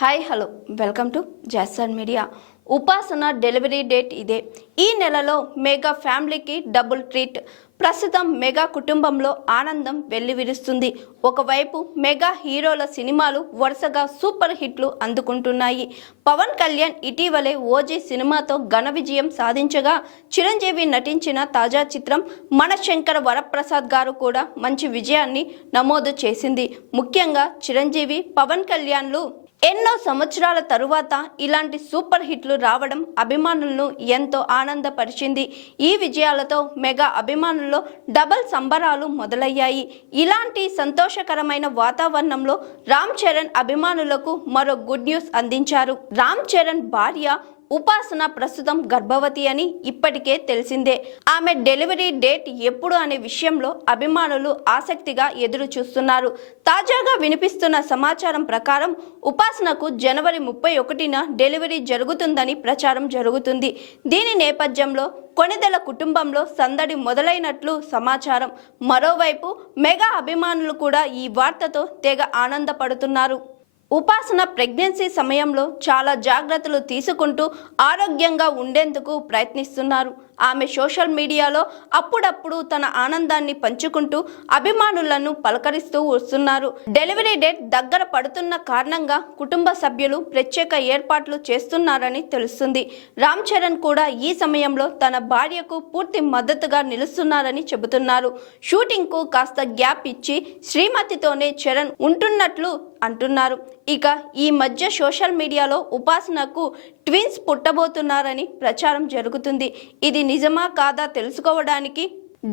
Hi hello welcome to Jason media. ఉపాసన delivery date ఇదే. ఈ నెలలో మెగా ఫ్యామిలీకి డబుల్ ట్రీట్. ప్రస్తుతం మెగా కుటుంబంలో ఆనందం వెల్లివిరుస్తుంది. ఒకవైపు మెగా హీరోల సినిమాలు వరుసగా సూపర్ హిట్లు అందుకుంటున్నాయి. పవన్ కళ్యాణ్ ఇటీవలే ఓజీ సినిమాతో ఘన విజయం సాధించగా, చిరంజీవి నటించిన తాజా చిత్రం మనశంకర వరప్రసాద్ గారు కూడా మంచి విజయాన్ని నమోదు చేసింది. ముఖ్యంగా చిరంజీవి, పవన్ కళ్యాణ్లు ఎన్నో సంవత్సరాల తరువాత ఇలాంటి సూపర్ హిట్లు రావడం అభిమానులను ఎంతో ఆనందపరిచింది. ఈ విజయాలతో మెగా అభిమానుల్లో డబల్ సంబరాలు మొదలయ్యాయి. ఇలాంటి సంతోషకరమైన వాతావరణంలో రామ్ చరణ్ అభిమానులకు మరో గుడ్ న్యూస్ అందించారు. రామ్ చరణ్ భార్య ఉపాసన ప్రస్తుతం గర్భవతి అని ఇప్పటికే తెలిసిందే. ఆమె డెలివరీ డేట్ ఎప్పుడు అనే విషయంలో అభిమానులు ఆసక్తిగా ఎదురు చూస్తున్నారు. తాజాగా వినిపిస్తున్న సమాచారం ప్రకారం ఉపాసనకు జనవరి 31న డెలివరీ జరుగుతుందని ప్రచారం జరుగుతుంది. దీని నేపథ్యంలో కొణిదెల కుటుంబంలో సందడి మొదలైనట్లు సమాచారం. మరోవైపు మెగా అభిమానులు కూడా ఈ వార్తతో తెగ ఆనందపడుతున్నారు. ఉపాసన ప్రెగ్నెన్సీ సమయంలో చాలా జాగ్రత్తలు తీసుకుంటూ ఆరోగ్యంగా ఉండేందుకు ప్రయత్నిస్తున్నారు. ఆమె సోషల్ మీడియాలో అప్పుడప్పుడు తన ఆనందాన్ని పంచుకుంటూ అభిమానులను పలకరిస్తూ వస్తున్నారు. డెలివరీ డేట్ దగ్గర పడుతున్న కారణంగా కుటుంబ సభ్యులు ప్రత్యేక ఏర్పాట్లు చేస్తున్నారని తెలుస్తుంది. రామ్ చరణ్ కూడా ఈ సమయంలో తన భార్యకు పూర్తి మద్దతుగా నిలుస్తున్నారని చెబుతున్నారు. షూటింగ్కు కాస్త గ్యాప్ ఇచ్చి శ్రీమతితోనే చరణ్ ఉంటున్నట్లు అంటున్నారు. ఇక ఈ మధ్య సోషల్ మీడియాలో ఉపాసనకు ట్విన్స్ పుట్టబోతున్నారని ప్రచారం జరుగుతుంది. ఇది నిజమా కాదా తెలుసుకోవడానికి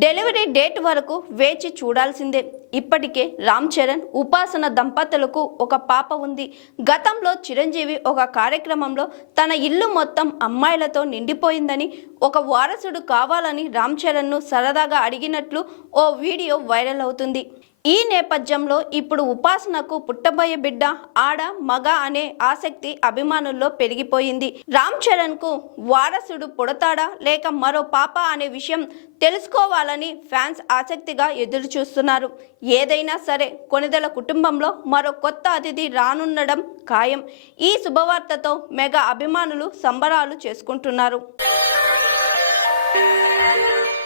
డెలివరీ డేట్ వరకు వేచి చూడాల్సిందే. ఇప్పటికే రామ్ చరణ్, ఉపాసన దంపతులకు ఒక పాప ఉంది. గతంలో చిరంజీవి ఒక కార్యక్రమంలో తన ఇల్లు మొత్తం అమ్మాయిలతో నిండిపోయిందని, ఒక వారసుడు కావాలని రామ్ చరణ్ను సరదాగా అడిగినట్లు ఓ వీడియో వైరల్ అవుతుంది. ఈ నేపథ్యంలో ఇప్పుడు ఉపాసనకు పుట్టబోయే బిడ్డ ఆడ మగ అనే ఆసక్తి అభిమానుల్లో పెరిగిపోయింది. రామ్ చరణ్ కు వారసుడు పుడతాడా లేక మరో పాప అనే విషయం తెలుసుకోవాలని ఫ్యాన్స్ ఆసక్తిగా ఎదురు చూస్తున్నారు. ఏదైనా సరే కొణిదెల కుటుంబంలో మరో కొత్త అతిథి రానుండడం ఖాయం. ఈ శుభవార్తతో మెగా అభిమానులు సంబరాలు చేసుకుంటున్నారు.